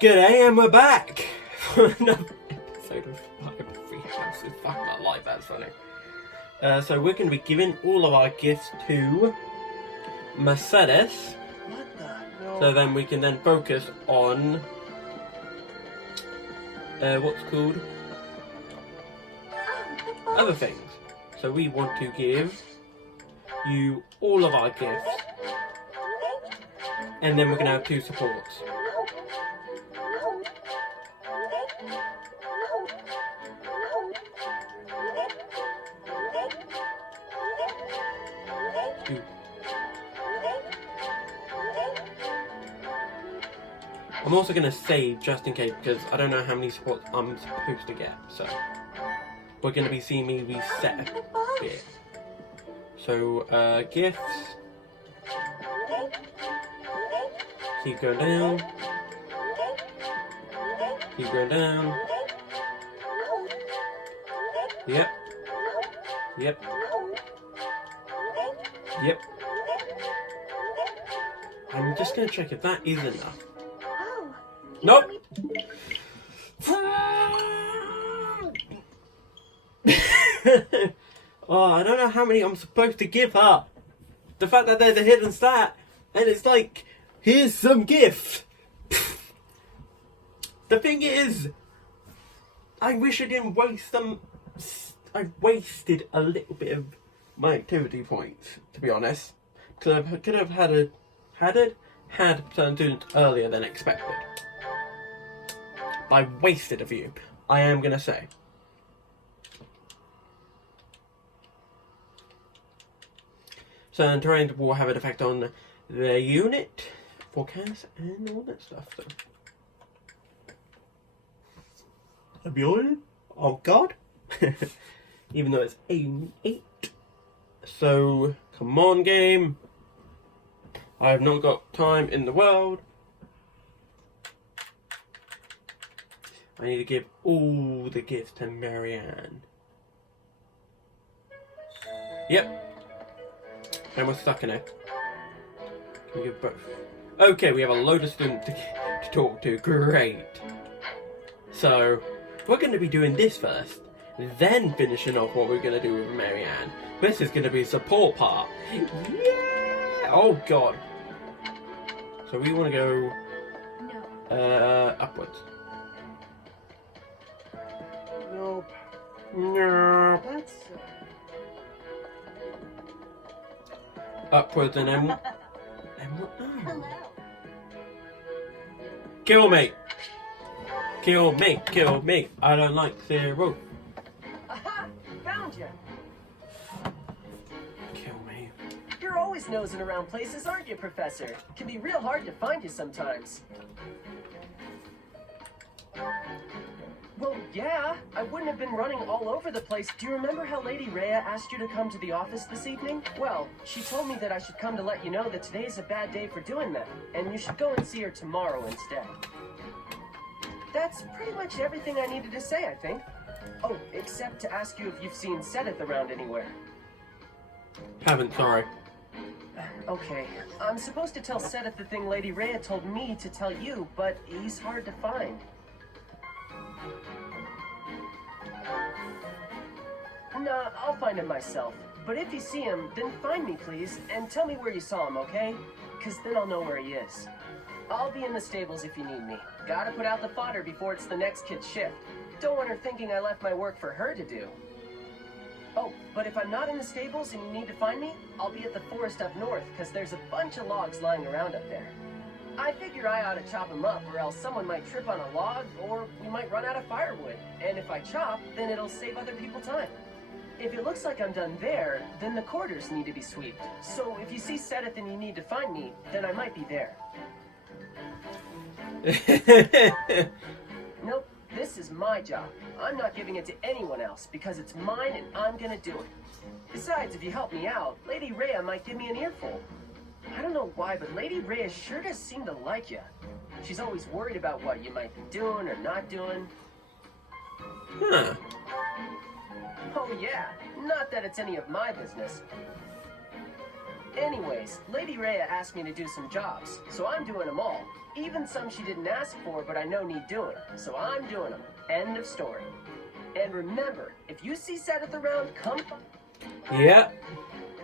G'day, and we're back for another episode of Free Houses. Fuck my life, that's funny. So we're going to be giving all of our gifts to Mercedes. What the? No. So then we can then focus on what's called other things. So we want to give you all of our gifts, and then we're going to have 2 supports. I'm also going to save just in case, because I don't know how many supports I'm supposed to get, so we're going to be seeing me reset a bit. So, gifts, keep going down, keep going down, yep, yep, yep. I'm just going to check if that is enough. Nope. Oh, I don't know how many I'm supposed to give her. The fact that there's a hidden stat, and it's like, here's some gift. The thing is, I wish I didn't waste them. I wasted a little bit of my activity points, to be honest. Because I could have had certain students earlier than expected. I wasted a few, I am going to say. Certain terrain will have an effect on the unit, forecast, and all that stuff. So. I'll be honest. Oh God. Even though it's 8. So, come on, game. I have not got time in the world. I need to give all the gifts to Marianne. Yep. And we're stuck in it. Can we give both? Okay, we have a load of students to talk to. Great. So, we're going to be doing this first. Then finishing off what we're going to do with Marianne. This is going to be a support part. Yeah! Oh, God. So we want to go upwards. Nope. No. That's. Upwards and then. Hello. Kill me! Kill me! Kill me! I don't like 0. Aha! Found you! Kill me. You're always nosing around places, aren't you, Professor? It can be real hard to find you sometimes. Well, yeah, I wouldn't have been running all over the place. Do you remember how Lady Rhea asked you to come to the office this evening? Well, she told me that I should come to let you know that today is a bad day for doing that, and you should go and see her tomorrow instead. That's pretty much everything I needed to say, I think. Oh, except to ask you if you've seen Sedith around anywhere. Haven't, sorry. Okay, I'm supposed to tell Sedith the thing Lady Rhea told me to tell you, but he's hard to find. Nah, I'll find him myself. But if you see him, then find me, please, and tell me where you saw him, okay? Because then I'll know where he is. I'll be in the stables if you need me. Gotta put out the fodder before it's the next kid's shift. Don't want her thinking I left my work for her to do. Oh, but if I'm not in the stables and you need to find me, I'll be at the forest up north, because there's a bunch of logs lying around up there. I figure I ought to chop them up, or else someone might trip on a log, or we might run out of firewood. And if I chop, then it'll save other people time. If it looks like I'm done there, then the quarters need to be swept. So if you see Sedith and you need to find me, then I might be there. Nope, this is my job. I'm not giving it to anyone else because it's mine and I'm gonna do it. Besides, if you help me out, Lady Rhea might give me an earful. I don't know why, but Lady Rhea sure does seem to like you. She's always worried about what you might be doing or not doing. Huh. Oh yeah, not that it's any of my business. Anyways, Lady Rhea asked me to do some jobs, so I'm doing them all. Even some she didn't ask for, but I know need doing, so I'm doing them. End of story. And remember, if you see Seth around, come... Yep.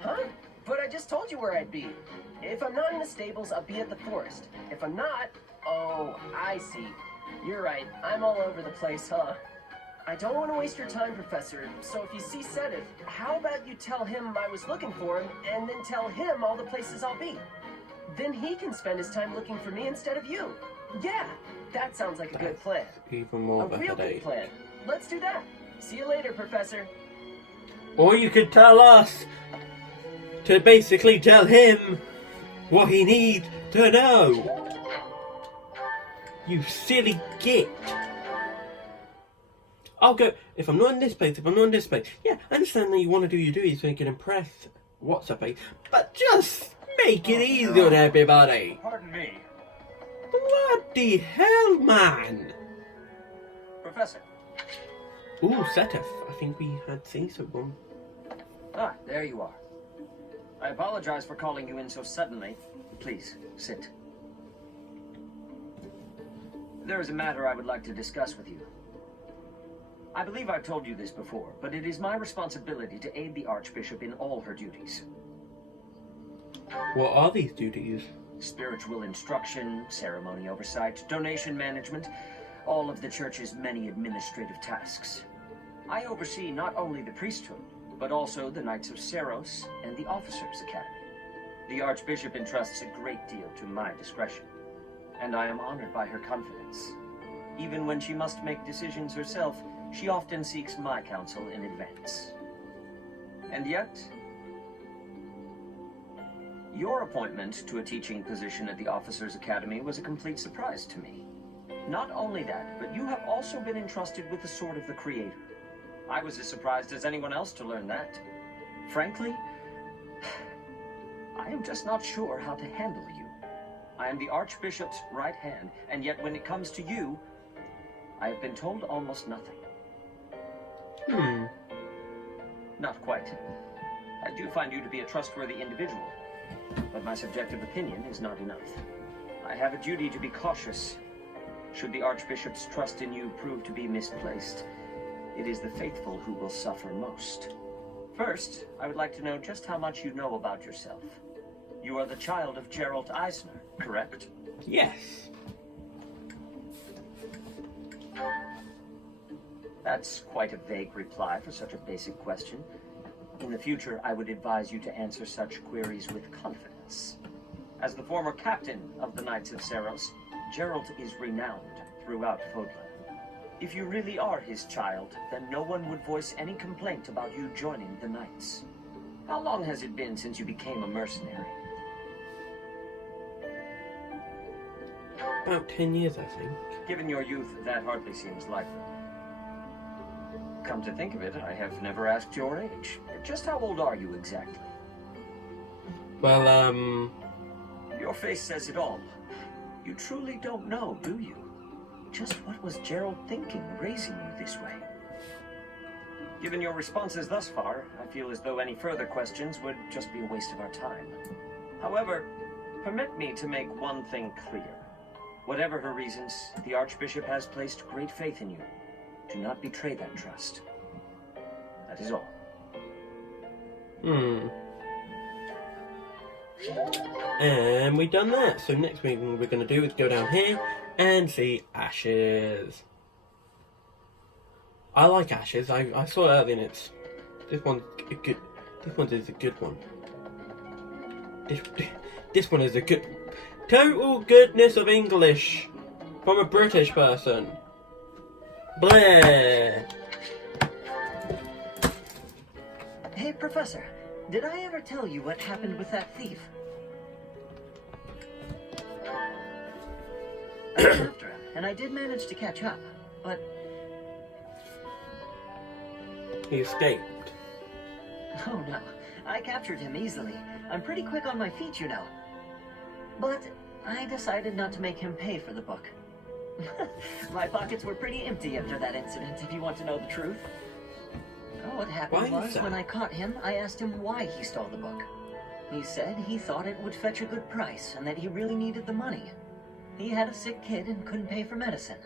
Huh? But I just told you where I'd be. If I'm not in the stables, I'll be at the forest. If I'm not... Oh, I see. You're right. I'm all over the place, huh? I don't want to waste your time, Professor, so if you see Sedith, how about you tell him I was looking for him, and then tell him all the places I'll be? Then he can spend his time looking for me instead of you. Yeah, that sounds like a good plan. Even more A of a real good headache. plan. Let's do that. See you later, Professor. Or you could tell us to basically tell him what he needs to know. You silly git. I'll go, if I'm not in this place, if I'm not in this place. Yeah, I understand that you want to do your duties so you can impress what's up, but just make it easy on everybody. Pardon me. Bloody hell, man. Professor. Ooh, Setef. I think we had seen someone. Ah, there you are. I apologize for calling you in so suddenly. Please, sit. There is a matter I would like to discuss with you. I believe I've told you this before, but it is my responsibility to aid the Archbishop in all her duties. What are these duties? Spiritual instruction, ceremony oversight, donation management, all of the Church's many administrative tasks. I oversee not only the priesthood, but also the Knights of Seros and the Officers' Academy. The Archbishop entrusts a great deal to my discretion, and I am honored by her confidence. Even when she must make decisions herself, she often seeks my counsel in advance. And yet, your appointment to a teaching position at the Officers' Academy was a complete surprise to me. Not only that, but you have also been entrusted with the Sword of the Creator. I was as surprised as anyone else to learn that. Frankly, I am just not sure how to handle you. I am the Archbishop's right hand, and yet when it comes to you, I have been told almost nothing. Not quite. I do find you to be a trustworthy individual, but my subjective opinion is not enough. I have a duty to be cautious. Should the Archbishop's trust in you prove to be misplaced, it is the faithful who will suffer most. First, I would like to know just how much you know about yourself. You are the child of Geralt Eisner, correct? Yes. That's quite a vague reply for such a basic question. In the future, I would advise you to answer such queries with confidence. As the former captain of the Knights of Seros, Geralt is renowned throughout Fodlan. If you really are his child, then no one would voice any complaint about you joining the Knights. How long has it been since you became a mercenary? About 10 years, I think. Given your youth, that hardly seems likely. Come to think of it, I have never asked your age. Just how old are you exactly? Well, Your face says it all. You truly don't know, do you? Just what was Gerald thinking, raising you this way? Given your responses thus far, I feel as though any further questions would just be a waste of our time. However, permit me to make one thing clear. Whatever her reasons, the Archbishop has placed great faith in you. Do not betray that trust. That is all. And we've done that. So next thing we're going to do is go down here and see Ashes. I like Ashes. I saw it earlier and it's... This one is a good one. This one is a good... Total goodness of English from a British person. Bleh. Hey, Professor, did I ever tell you what happened with that thief? I went after him, and I did manage to catch up, but... He escaped. Oh no, I captured him easily. I'm pretty quick on my feet, you know. But I decided not to make him pay for the book. My pockets were pretty empty after that incident, if you want to know the truth. What happened Why is was, that? when I caught him, I asked him why he stole the book. He said he thought it would fetch a good price and that he really needed the money. He had a sick kid and couldn't pay for medicine.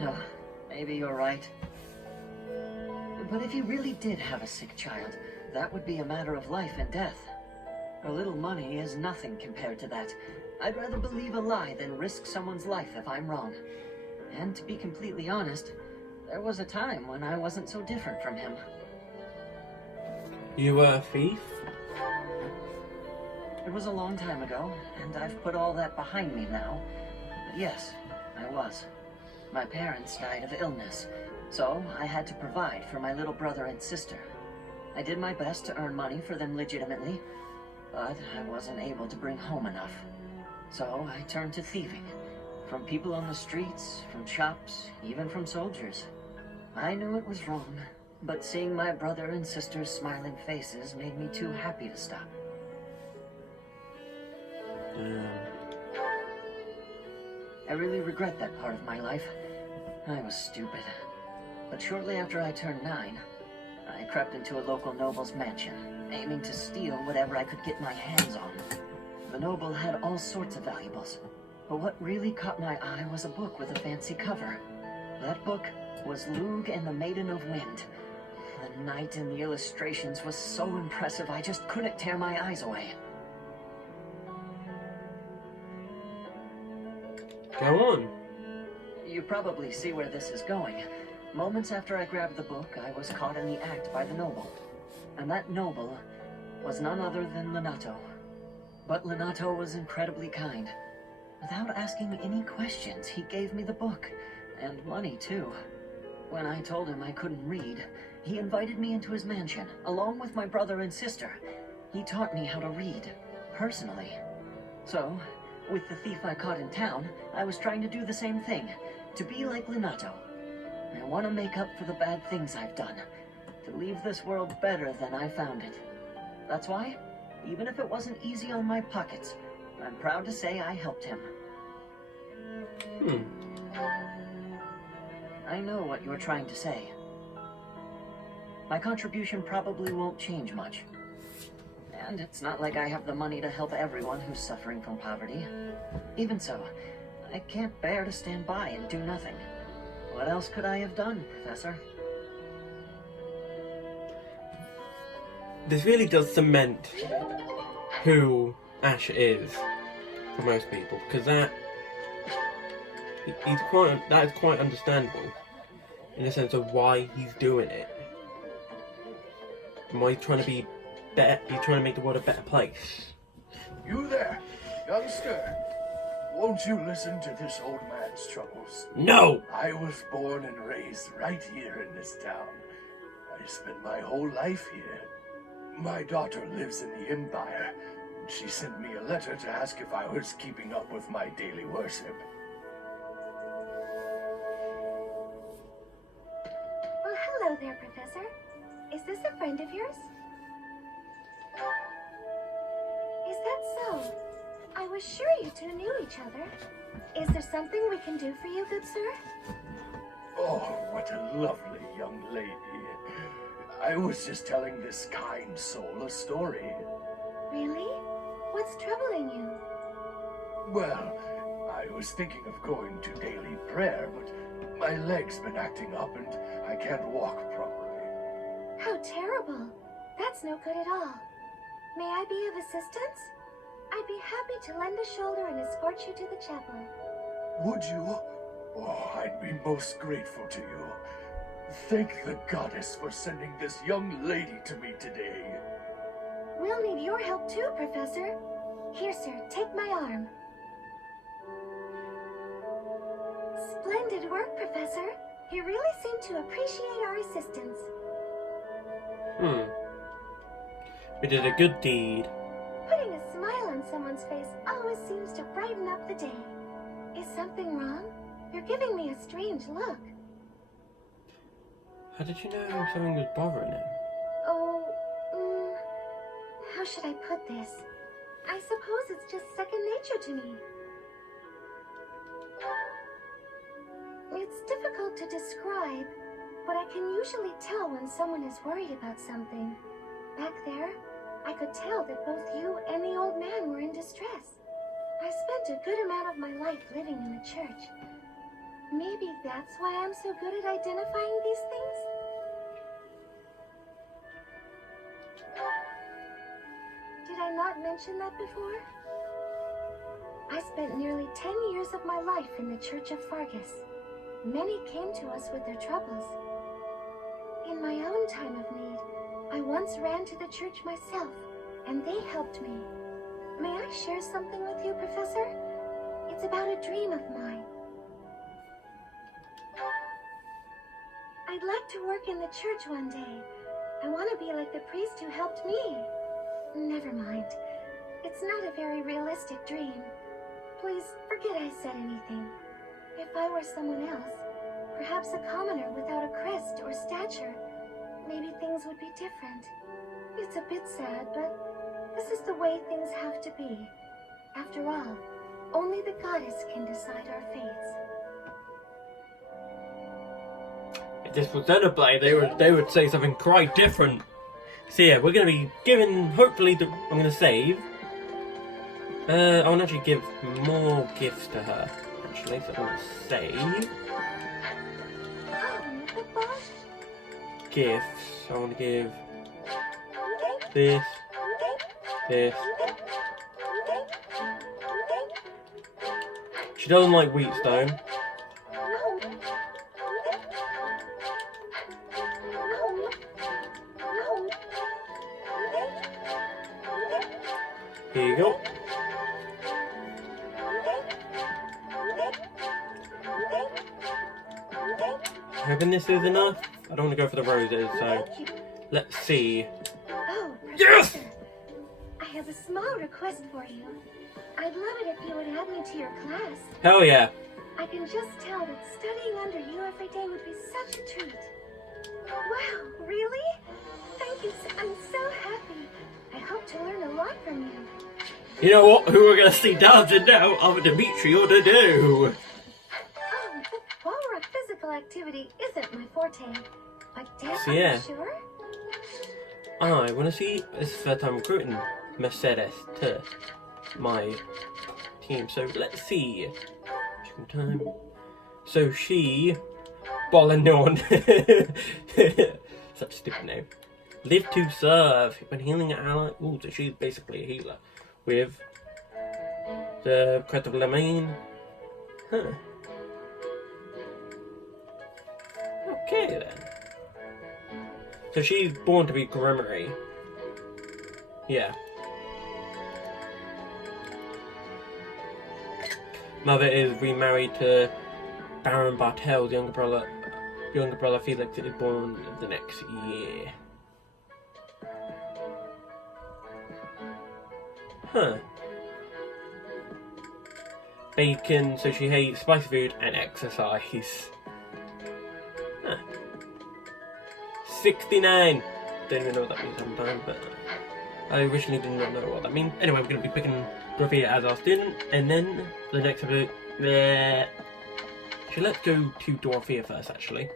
No, maybe you're right. But if he really did have a sick child, that would be a matter of life and death. A little money is nothing compared to that. I'd rather believe a lie than risk someone's life if I'm wrong. And to be completely honest, there was a time when I wasn't so different from him. You were a thief? It was a long time ago, and I've put all that behind me now. But yes, I was. My parents died of illness, so I had to provide for my little brother and sister. I did my best to earn money for them legitimately, but I wasn't able to bring home enough. So I turned to thieving. From people on the streets, from shops, even from soldiers. I knew it was wrong, but seeing my brother and sister's smiling faces made me too happy to stop. I really regret that part of my life. I was stupid. But shortly after I turned 9, I crept into a local noble's mansion, aiming to steal whatever I could get my hands on. The noble had all sorts of valuables, but what really caught my eye was a book with a fancy cover. That book was Lug and the Maiden of Wind. The knight in the illustrations was so impressive I just couldn't tear my eyes away. Go on. You probably see where this is going. Moments after I grabbed the book, I was caught in the act by the noble. And that noble was none other than Lenato. But Lenato was incredibly kind. Without asking any questions, he gave me the book. And money, too. When I told him I couldn't read, he invited me into his mansion, along with my brother and sister. He taught me how to read, personally. So, with the thief I caught in town, I was trying to do the same thing. To be like Lenato. I want to make up for the bad things I've done. To leave this world better than I found it. That's why, even if it wasn't easy on my pockets, I'm proud to say I helped him. I know what you're trying to say. My contribution probably won't change much. And it's not like I have the money to help everyone who's suffering from poverty. Even so, I can't bear to stand by and do nothing. What else could I have done, Professor? This really does cement who Ash is for most people, because that is quite understandable in the sense of why he's doing it. And why he's trying to be better. He's trying to make the world a better place. You there, youngster. Won't you listen to this old man's troubles? No! I was born and raised right here in this town. I spent my whole life here. My daughter lives in the Empire, and she sent me a letter to ask if I was keeping up with my daily worship. Well, hello there, Professor. Is this a friend of yours? Is that so? I was sure you two knew each other. Is there something we can do for you, good sir? Oh, what a lovely young lady. I was just telling this kind soul a story. Really? What's troubling you? Well, I was thinking of going to daily prayer, but my leg's been acting up and I can't walk properly. How terrible. That's no good at all. May I be of assistance? I'd be happy to lend a shoulder and escort you to the chapel. Would you? Oh, I'd be most grateful to you. Thank the goddess for sending this young lady to me today. We'll need your help too, Professor. Here, sir, take my arm. Splendid work, Professor. You really seem to appreciate our assistance. We did a good deed. Putting a smile on someone's face always seems to brighten up the day. Is something wrong? You're giving me a strange look. How did you know someone was bothering him? Oh, how should I put this? I suppose it's just second nature to me. It's difficult to describe, but I can usually tell when someone is worried about something. Back there, I could tell that both you and the old man were in distress. I spent a good amount of my life living in the church. Maybe that's why I'm so good at identifying these things? Did I not mention that before? I spent nearly 10 years of my life in the Church of Fargus. Many came to us with their troubles. In my own time of need, I once ran to the church myself, and they helped me. May I share something with you, Professor? It's about a dream of mine. I'd like to work in the church one day. I want to be like the priest who helped me. Never mind. It's not a very realistic dream. Please forget I said anything. If I were someone else, perhaps a commoner without a crest or stature, maybe things would be different. It's a bit sad, but this is the way things have to be. After all, only the goddess can decide our fates. If this was Xenoblade, they would say something quite different. So yeah, we're going to be giving, hopefully, I'm going to save. I want to actually give more gifts to her, actually, so I'm going to save. Oh, the boss? Gifts, I want to give this, this. She doesn't like wheatstone. Here you go. Hoping this is enough. I don't want to go for the roses, so let's see. Oh, Yes! Professor, I have a small request for you. I'd love it if you would add me to your class. Hell yeah. I can just tell that studying under you every day would be such a treat. Wow, really? Thank you. I'm so happy. I hope to learn a lot from you. You know what? Who we're going to see dancing now? Other Dimitri or Dadu. Oh, the ballrock physical activity isn't my forte. But damn, So, yeah. are you sure? I want to see. This is the first time recruiting Mercedes to my team. So let's see. Time. So she, Bolanon. Such a stupid name. Live to serve when healing an ally. Ooh, so she's basically a healer with the crest of Lemane. Huh. Okay then. So she's born to be Grimory. Yeah. Mother is remarried to Baron Bartel, the younger brother Felix is born the next year. Huh. Bacon, so she hates spicy food and exercise. Huh. 69! Don't even know what that means sometimes, but I originally did not know what that means. Anyway, we're going to be picking Dorothea as our student, and then the next episode. Actually, let's go to Dorothea first, actually.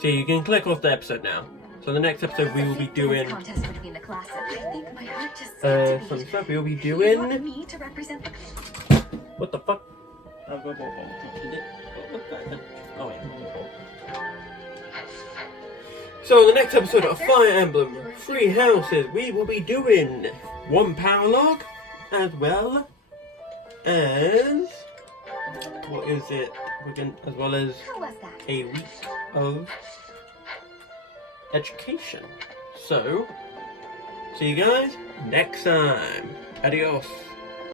So you can click off the episode now. So the next episode we will be doing contest between the classes. I think my heart just some stuff. We will be doing. You want me to represent the... What the fuck? Oh yeah. So in the next episode of Fire Emblem 3 Houses, we will be doing 1 power log, as well as what is it? As well as How was that? a week of education. So, see you guys next time. Adios.